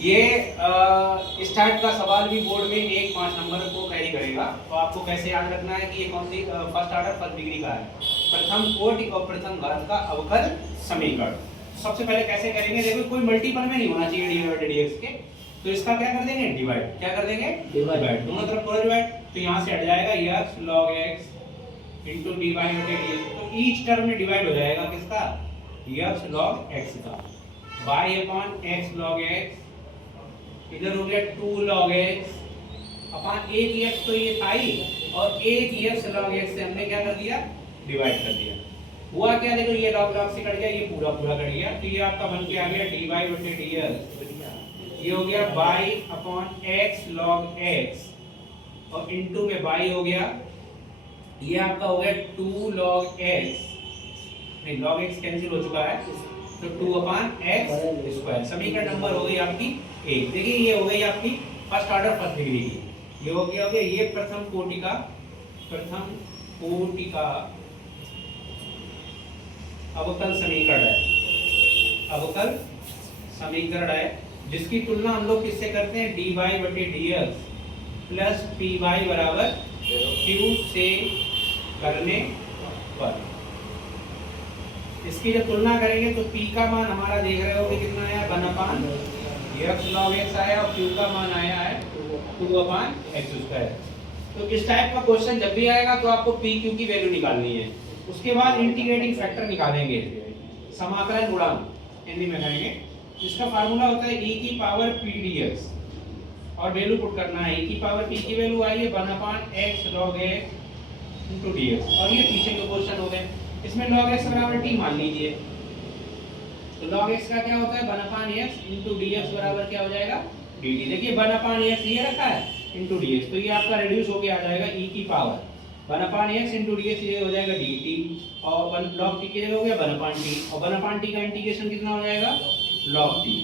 ये इस टाइप का सवाल भी बोर्ड में 1-5 नंबर को कैरी करेगा। तो आपको कैसे याद रखना है कि ये कौन सी फर्स्ट ऑर्डर फर्स्ट डिग्री का है, प्रथम कोटि और प्रथम घात का अवकल समीकरण। सबसे पहले कैसे करेंगे, देखो कोई मल्टीपल में नहीं होना चाहिए डी और dx के, तो इसका क्या कर देंगे, डिवाइड। क्या कर देंगे, डिवाइड। दोनों तरफ थोड़ा डिवाइड, तो यहाँ से हट जाएगा x log x into dy और dx। तो ईच टर्म में डिवाइड हो जाएगा किसका, x log x का, y upon x log x, इधर हो गया 2 log x अपॉन एक x, तो ये था ही, और एक x log x से हमने क्या कर दिया, डिवाइड कर दिया। हुआ क्या, देखो ये log log से कट गया, ये पूरा पूरा कट गया, तो ये आपका बन के आ गया dy बटे dx। ये हो गया y upon x log x, और इनटू में y हो गया, ये आपका हो गया 2 log x, नहीं log x कैंसिल हो चुका है, तो 2 अपॉन x स्क्वायर। समीकरण नंबर हो गई आपकी 1। देखिए ये हो गई आपकी फर्स्ट ऑर्डर फर्स्ट डिग्री की। ये हो गया ये प्रथम कोटि का अवकल समीकरण है, अवकल समीकरण है, जिसकी तुलना हम लोग किससे करते हैं, dy बटे dx प्लस py बराबर q से करने पर। इसकी जब तुलना करेंगे तो p का मान हमारा देख रहे होगे कितना आया, 1 x log x आया, और q का मान आया है 2 x स्क्वायर। तो इस टाइप का क्वेश्चन जब भी आएगा तो आपको p q की वैल्यू निकालनी है। उसके बाद इंटीग्रेटिंग फैक्टर निकालेंगे, समाकलन गुणांक हिंदी में करेंगे। इसका फार्मूला होता है e की पावर p dx, और वैल्यू पुट करना है। e की पावर p की वैल्यू आई है 1 x log x into dx, और ये पीछे के क्वेश्चन हो गए। इसमें log x बराबर t मान लीजिए, तो log x का क्या होता है, 1 x into dx बराबर क्या हो जाएगा, dt। देखिए 1 x ये रखा है into dx, तो ये आपका रिड्यूस होके आ जाएगा e की पावर 1 x into dx, ये हो जाएगा dt, और 1 log t की जगह हो गया 1 t, और 1 t का इंटीग्रेशन कितना हो जाएगा, log t,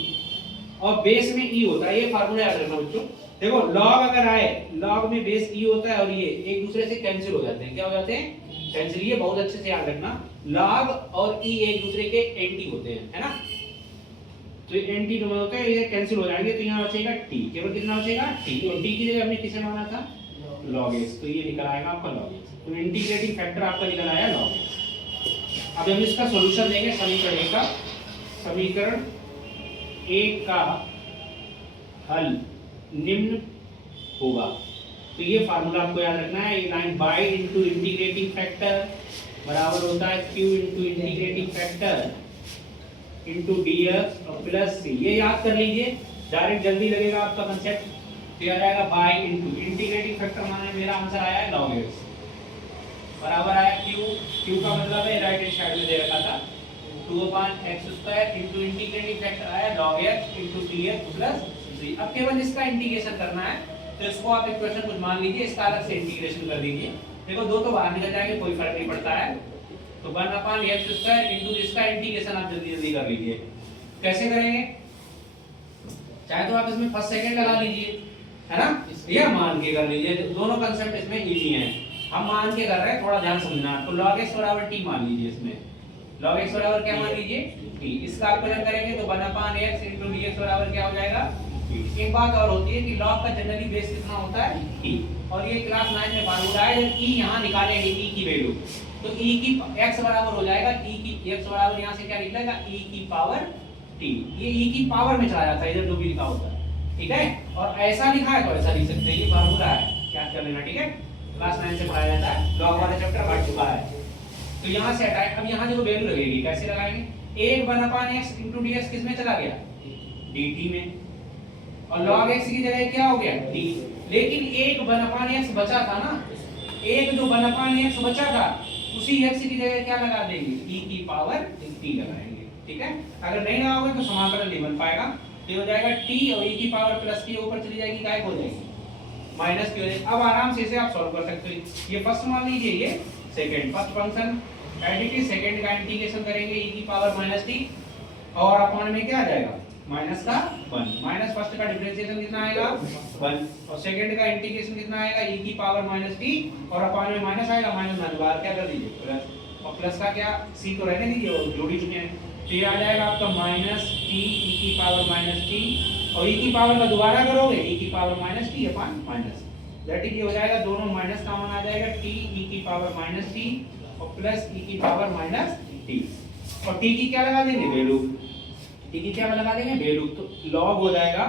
और बेस में e होता है। ये फार्मूला याद रखना बच्चों। देखो log अगर आए, log में बेस e होता है, और ये एक दूसरे से कैंसिल हो जाते हैं। क्या हो जाते हैं, कैंसिल। ये बहुत अच्छे से याद रखना, log और e एक दूसरे के एंटी होते हैं, है ना। तो ये एंटी डोमेन होते हैं, ये कैंसिल हो जाएंगे, तो यहाँ बचेगा t, केवल कितना बचेगा, t, और t की जगह हमने किसे माना था, log x, तो ये निकल आएगा आपका log x। तो इंटीग्रेटिंग फैक्टर आपका निकल आया log x। अब हम इसका सॉल्यूशन देंगे समीकरण 1 का। समीकरण 1 का हल निम्न होगा, तो ये फार्मूला आपको याद रखना है। ये line y into integrating factor बराबर होता है q into integrating factor into dx और प्लस c। ये याद कर लीजिए, डायरेक्ट जल्दी लगेगा आपका कांसेप्ट। तो ये आ जाएगा y इनटू इंटीग्रेटिंग फैक्टर, माने मेरा आंसर आया है log x, बराबर आया q का मतलब है राइट हैंड साइड में दे रखा था 2 x square into integrating factor आया log x into dx plus c। अब केवल इसका इंटीग्रेशन करना है, तो इसको आप इक्वेशन कुछ मान लीजिए, इसका अलग से इंटीग्रेशन कर दीजिए। देखो दो तो बाहर निकल जाएंगे, कोई फर्क नहीं पड़ता है। तो 1 x स्क्वायर इनटू इसका इंटीग्रेशन आप जल्दी जल्दी कर लीजिए। कैसे करेंगे, चाहे तो आप इसमें फर्स्ट सेकंड लगा लीजिए, है ना, या मान के कर लीजिए, दोनों कांसेप्ट इसमें इजी हैं। हम मान के कर रहे हैं, थोड़ा ध्यान समझना। तो log x बराबर t मान लीजिए, इसमें log x बराबर क्या मान लीजिए, t। इसका अवकलन करेंगे तो 1 x इनटू dx बराबर क्या हो जाएगा, एक बात और होती है कि लॉग का जनरली बेस कितना होता है, e, और ये क्लास 9 में फार्मूला है। जब e यहां निकालेंगे e की वैल्यू, तो e की x बराबर हो जाएगा, e की x बराबर यहां से क्या निकलेगा, e की पावर t। ये e की पावर में चला जाता है, इधर जो भी लिखा होता है, ठीक है। और ऐसा लिखा है तो ऐसा लिख सकते हैं, ये फार्मूला है, क्या कर लेना, ठीक है। क्लास 9 से पढ़ाया जाता है, लॉग वाला चैप्टर हट चुका है। तो यहां से हटाए, अब यहां जो वैल्यू लगेगी कैसे लगाएंगे, 1 x इनटू dx किस में चला गया, dt में, और log x की जगह क्या हो गया, t। लेकिन एक 1 x बचा था ना, एक जो 1 x बचा था, उसी x की जगह क्या लगा देंगे, e की पावर t लगाएंगे, ठीक है। अगर नहीं लगाओगे तो समाकलन नहीं बन पाएगा। ये हो जाएगा t, और e की पावर प्लस की ऊपर चली जाएगी, गायब हो जाएगी, माइनस की हो जाएगी। अब आराम से इसे आप सॉल्व कर सकते हो। ये फर्स्ट मान लीजिए, ये second, first function additive, second का इंटीग्रेशन करेंगे e की पावर माइनस t, और अपॉन में क्या आ जाएगा, माइनस का 1, माइनस फर्स्ट का डिफरेंशिएशन कितना आएगा 1, और सेकंड का इंटीग्रेशन कितना आएगा, e की पावर माइनस t, और अपॉन में माइनस आएगा, माइनस मान बाहर क्या कर दीजिए प्लस, और प्लस का क्या c तो रहने दीजिए, वो जोड़ ही चुके हैं। तो ये आ जाएगा आपका माइनस t e की पावर माइनस t, और e की पावर का दोबारा करोगे e की power minus T upon minus, that is ये हो जाएगा, दोनों माइनस कॉमन आ जाएगा, t e की पावर माइनस टी और प्लस e की पावर माइनस टी, और t की क्या लगा देंगे, वैल्यू, t की क्या लगा देंगे, वैल्यू, तो log हो जाएगा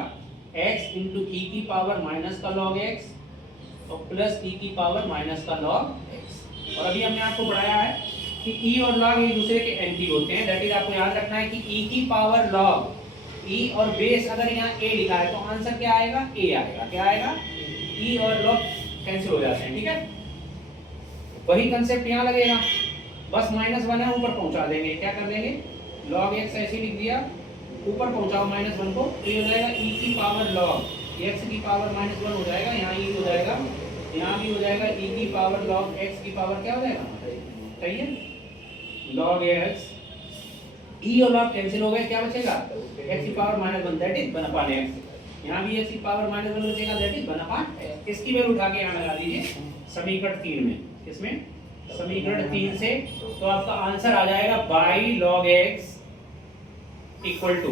x इंटू e की पावर माइनस का log x और प्लस e की पावर माइनस का log x। और अभी हमने आपको पढ़ाया है कि e और log एक दूसरे के एंटी होते हैं, दैट इज आपको याद रखना है कि e की पावर log e और बेस अगर यहाँ a लिखा है तो आंसर क्या आएगा, a आएगा, क्या आएगा, e और log कैंसिल हो जाते हैं, ठीक है। वही कंसेप्ट यहाँ लगेगा, बस -1 है ऊपर पहुंचा देंगे, क्या कर देंगे, log x ऐसे लिख दिया, ऊपर पहुंचाओ -1 को, तो ये हो जाएगा e की पावर log x की पावर -1 हो जाएगा, यहाँ e हो जाएगा, यहाँ भी हो जाएगा e की पावर log x की पावर क्या हो जाएगा, सही है, log x, e और log कैंसिल हो गए, क्या बचेगा, x की पावर -1 दैट इज 1/x, यहाँ भी x की पावर -1 बचेगा, दैट इज 1/x। इसकी वैल्यू उठा के यहाँ लगा दीजिए समीकरण 3 में, किसमें, समीकरण 3 से, तो आपका आंसर आ जाएगा by log x equal to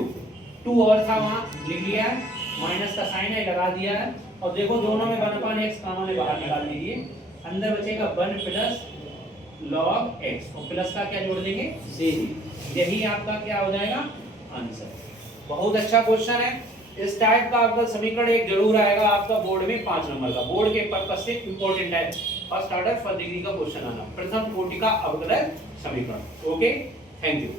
2 और था वहाँ लिख लिया है, माइनस का साइन है लगा दिया है, और देखो दोनों में 1/x कॉमन है, बाहर निकाल दीजिए, अंदर बचेगा 1 प्लस log x और प्लस का क्या जोड़ देंगे, c, यही आपका क्या हो जाएगा आंसर। बहुत अच्छा क्वेश्चन है, इस टाइप का आपका समीकरण एक जरूर आएगा आपका बोर्ड में 5 नंबर का, बोर्ड के पर्पस से इंपॉर्टेंट है, फर्स्ट ऑर्डर फर्स्ट डिग्री का क्वेश्चन आना, प्रथम कोटि का अवकलन समीकरण। Okay, thank you.